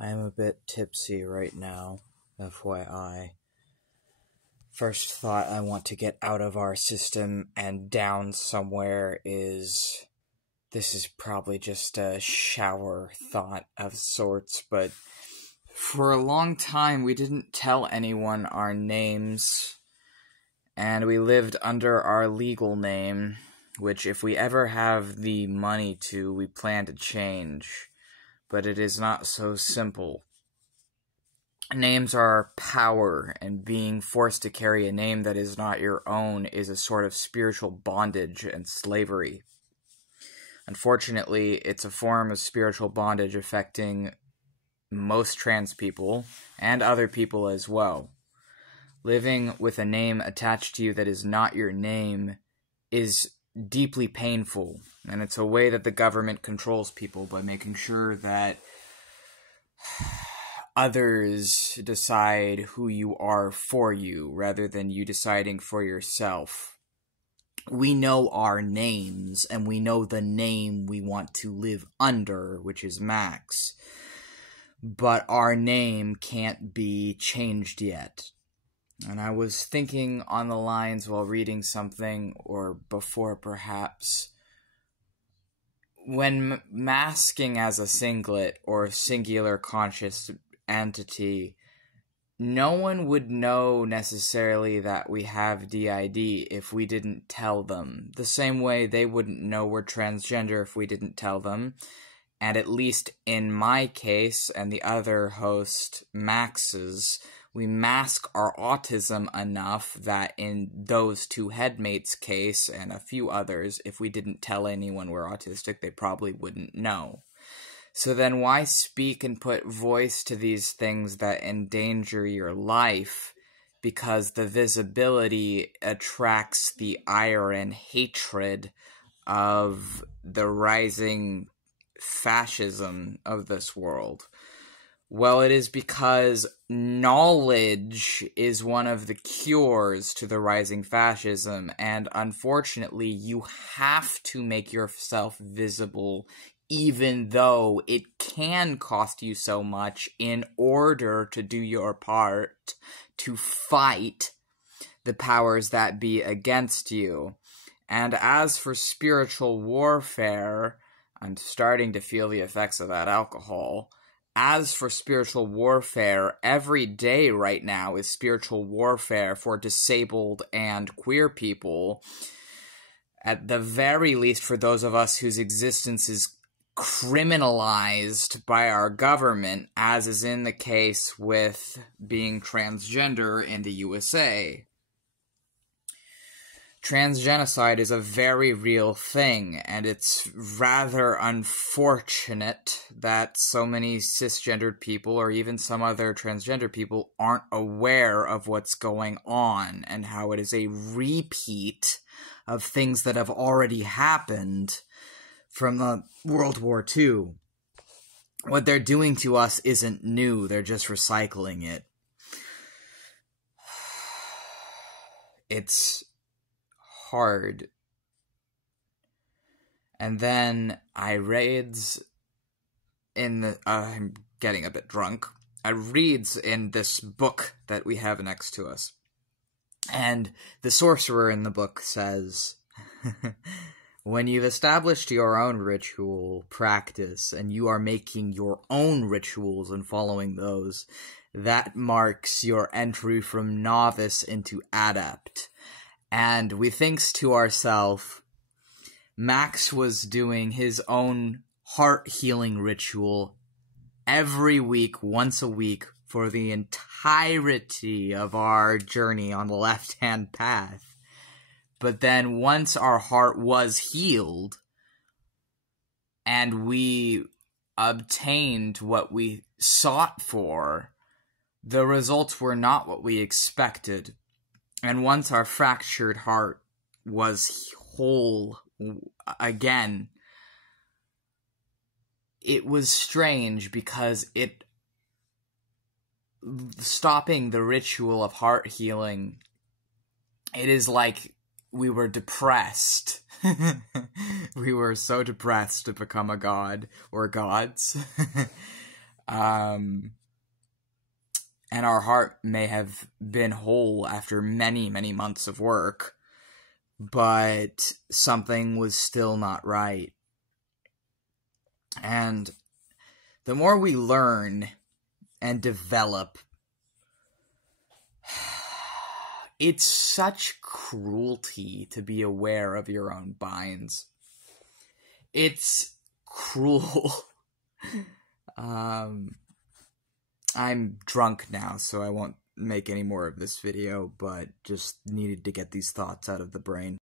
I am a bit tipsy right now, FYI. First thought I want to get out of our system and down somewhere is... This is probably just a shower thought of sorts, but for a long time we didn't tell anyone our names, and we lived under our legal name, which if we ever have the money to, we plan to change. But it is not so simple. Names are power, and being forced to carry a name that is not your own is a sort of spiritual bondage and slavery. Unfortunately, it's a form of spiritual bondage affecting most trans people, and other people as well. Living with a name attached to you that is not your name is deeply painful, and it's a way that the government controls people by making sure that others decide who you are for you, rather than you deciding for yourself. We know our names, and we know the name we want to live under, which is Max. But our name can't be changed yet. And I was thinking on the lines while reading something, or before perhaps, when masking as a singlet or singular conscious entity, no one would know necessarily that we have DID if we didn't tell them. The same way they wouldn't know we're transgender if we didn't tell them. And at least in my case, and the other host, Max's, we mask our autism enough that in those two headmates' case, and a few others, if we didn't tell anyone we're autistic, they probably wouldn't know. So then why speak and put voice to these things that endanger your life? Because the visibility attracts the ire and hatred of the rising fascism of this world. Well, it is because knowledge is one of the cures to the rising fascism, and unfortunately, you have to make yourself visible, even though it can cost you so much, in order to do your part to fight the powers that be against you. And as for spiritual warfare, I'm starting to feel the effects of that alcohol. As for spiritual warfare, every day right now is spiritual warfare for disabled and queer people. At the very least, for those of us whose existence is criminalized by our government, as is in the case with being transgender in the USA. Transgenocide is a very real thing, and it's rather unfortunate that so many cisgendered people, or even some other transgender people, aren't aware of what's going on, and how it is a repeat of things that have already happened from the World War II. What they're doing to us isn't new, they're just recycling it. It's hard. And then I reads in the... I'm getting a bit drunk. I reads in this book that we have next to us. And the sorcerer in the book says... When you've established your own ritual practice, and you are making your own rituals and following those, that marks your entry from novice into adept. And we thinks to ourselves, Max was doing his own heart-healing ritual every week, once a week, for the entirety of our journey on the left-hand path. But then once our heart was healed, and we obtained what we sought for, the results were not what we expected. And once our fractured heart was whole again, it was strange because stopping the ritual of heart healing, it is like we were depressed. We were so depressed to become a god, or gods. And our heart may have been whole after many, many months of work, but something was still not right. And the more we learn and develop, it's such cruelty to be aware of your own binds. It's cruel. I'm drunk now, so I won't make any more of this video, but just needed to get these thoughts out of the brain.